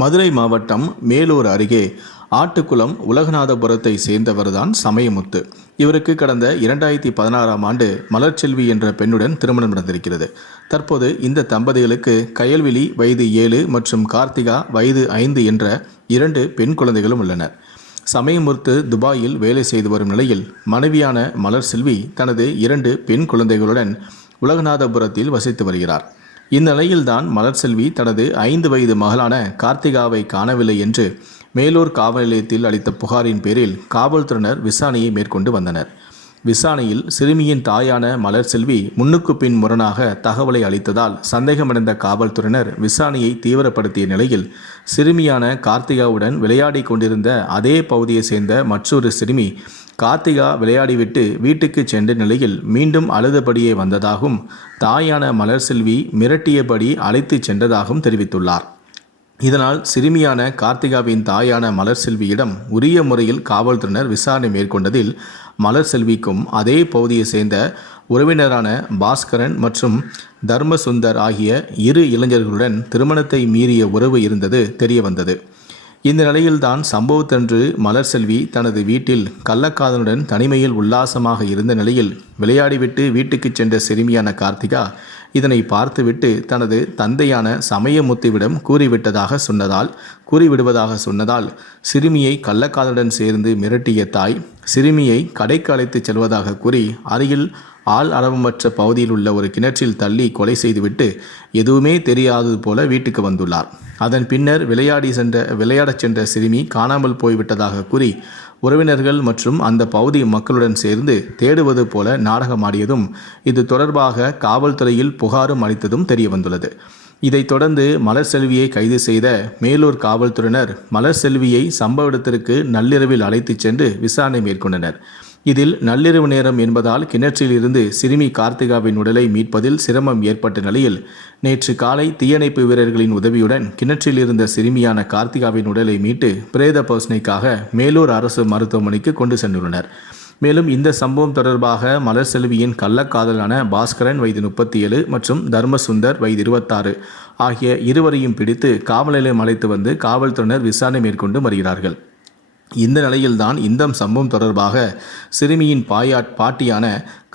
மதுரை மாவட்டம் மேலூர் அருகே ஆட்டுக்குளம் உலகநாதபுரத்தை சேர்ந்தவர்தான் சமயமுத்து. இவருக்கு கடந்த 2016ஆம் ஆண்டு மலர்ச்செல்வி என்ற பெண்ணுடன் திருமணம் நடந்திருக்கிறது. தற்போது இந்த தம்பதிகளுக்கு கயல்விழி வயது 7 மற்றும் கார்த்திகா வயது 5 என்ற 2 பெண் குழந்தைகளும் உள்ளனர். சமயமுத்து துபாயில் வேலை செய்து வரும் நிலையில் மனைவியான மலர்செல்வி தனது 2 பெண் குழந்தைகளுடன் உலகநாதபுரத்தில் வசித்து வருகிறார். இந்நிலையில்தான் மலர்செல்வி தனது 5 வயது மகளான கார்த்திகாவை காணவில்லை என்று மேலூர் காவல் நிலையத்தில் அளித்த புகாரின் பேரில் காவல்துறையினர் விசாரணையை மேற்கொண்டு வந்தனர். விசாரணையில் சிறுமியின் தாயான மலர்செல்வி முன்னுக்கு பின் முரணாக தகவலை அளித்ததால் சந்தேகமடைந்த காவல்துறையினர் விசாரணையை தீவிரப்படுத்திய நிலையில் சிறுமியான கார்த்திகாவுடன் விளையாடி கொண்டிருந்த அதே பகுதியை சேர்ந்த மற்றொரு சிறுமி கார்த்திகா விளையாடிவிட்டு வீட்டுக்கு சென்ற நிலையில் மீண்டும் அழுதபடியே வந்ததாகவும் தாயான மலர்செல்வி மிரட்டியபடி அழைத்து சென்றதாகவும் தெரிவித்துள்ளார். இதனால் சிறுமியான கார்த்திகாவின் தாயான மலர்செல்வியிடம் உரிய முறையில் காவல்துறையினர் விசாரணை மேற்கொண்டதில் மலர்செல்விக்கும் அதே பகுதியை சேர்ந்த உறவினரான பாஸ்கரன் மற்றும் தர்மசுந்தர் ஆகிய 2 இளைஞர்களுடன் திருமணத்தை மீறிய உறவு இருந்தது தெரியவந்தது. இந்த நிலையில்தான் சம்பவத்தன்று மலர்செல்வி தனது வீட்டில் கள்ளக்காதலுடன் தனிமையில் உல்லாசமாக இருந்த நிலையில் விளையாடிவிட்டு வீட்டுக்கு சென்ற சிறுமியான கார்த்திகா இதனை பார்த்துவிட்டு தனது தந்தையான சமயமுத்துவிடம் கூறிவிடுவதாக சொன்னதால் சிறுமியை கள்ளக்காதலுடன் சேர்ந்து மிரட்டிய தாய் சிறுமியை கடைக்கு அழைத்து செல்வதாக கூறி அருகில் ஆள் அரவமற்ற பகுதியில் உள்ள ஒரு கிணற்றில் தள்ளி கொலை செய்துவிட்டு எதுவுமே தெரியாதது போல வீட்டுக்கு வந்துள்ளார். அதன் பின்னர் விளையாடச் சென்ற சிறுமி காணாமல் போய்விட்டதாக கூறி உறவினர்கள் மற்றும் அந்த பகுதி மக்களுடன் சேர்ந்து தேடுவது போல நாடகமாடியதும் இது தொடர்பாக காவல்துறையில் புகாரும் அளித்ததும் தெரியவந்துள்ளது. இதைத் தொடர்ந்து மலர்செல்வியை கைது செய்த மேலூர் காவல்துறையினர் மலர்செல்வியை சம்பவ இடத்திற்கு நள்ளிரவில் அழைத்துச் சென்று விசாரணை மேற்கொண்டனர். இதில் நள்ளிரவு நேரம் என்பதால் கிணற்றில் இருந்து சிறுமி கார்த்திகாவின் உடலை மீட்பதில் சிரமம் ஏற்பட்ட நிலையில் நேற்று காலை தீயணைப்பு வீரர்களின் உதவியுடன் கிணற்றில் இருந்த சிறுமியான கார்த்திகாவின் உடலை மீட்டு பிரேத பரிசோதனைக்காக மேலூர் அரசு மருத்துவமனைக்கு கொண்டு சென்றுள்ளனர். மேலும் இந்த சம்பவம் தொடர்பாக மலர்செல்வியின் கள்ளக்காதலான பாஸ்கரன் வயது 37 மற்றும் தர்மசுந்தர் வயது 26 ஆகிய இருவரையும் பிடித்து காவல் நிலையம் அழைத்து வந்து காவல்துறையினர் விசாரணை மேற்கொண்டு வருகிறார்கள். இந்த நிலையில்தான் இந்த சம்பவம் தொடர்பாக சிறுமியின் பாட்டியான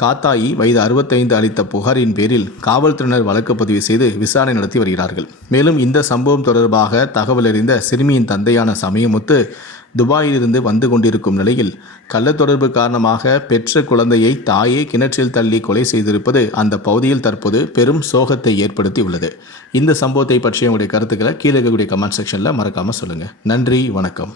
காத்தாயி வயது 65 அளித்த புகாரின் பேரில் காவல்துறையினர் வழக்கு பதிவு செய்து விசாரணை நடத்தி வருகிறார்கள். மேலும் இந்த சம்பவம் தொடர்பாக தகவல் அறிந்த சிறுமியின் தந்தையான சமயமுத்து துபாயிலிருந்து வந்து கொண்டிருக்கும் நிலையில் கள்ளத்தொடர்பு காரணமாக பெற்ற குழந்தையை தாயே கிணற்றில் தள்ளி கொலை செய்திருப்பது அந்த பகுதியில் தற்போது பெரும் சோகத்தை ஏற்படுத்தி உள்ளது. இந்த சம்பவத்தை பற்றிய உங்களுடைய கருத்துக்களை கீழே இருக்கக்கூடிய கமெண்ட் செக்ஷனில் மறக்காமல் சொல்லுங்கள். நன்றி, வணக்கம்.